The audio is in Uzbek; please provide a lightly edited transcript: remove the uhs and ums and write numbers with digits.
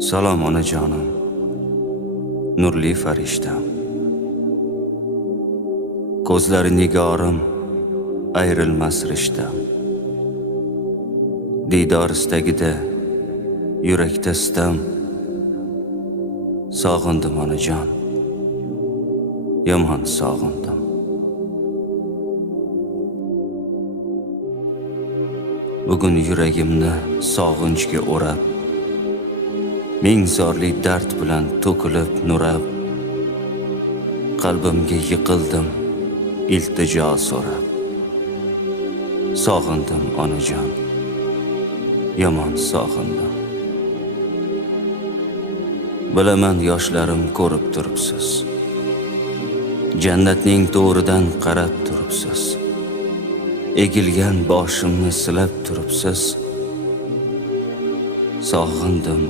Salom onajonim, nurli farishtam. Ko'zlari nigorim, ayrilmas rishtam. Diydor istagida, yurakda sitam. Sog'indim onajon, yomon sog'indim. Bugun yuragimni sog'inchga o'rab, ming zorli dard bilan to'kilib nurab, qalbimga yiqildim iltijo so'rab. Sog'indim onajon, yomon sog'indim. Bilaman yoshlarim ko'rib turibsiz, jannatning to'ridan qarab turibsiz, egilgan boshimni silab turibsiz. Sog'indim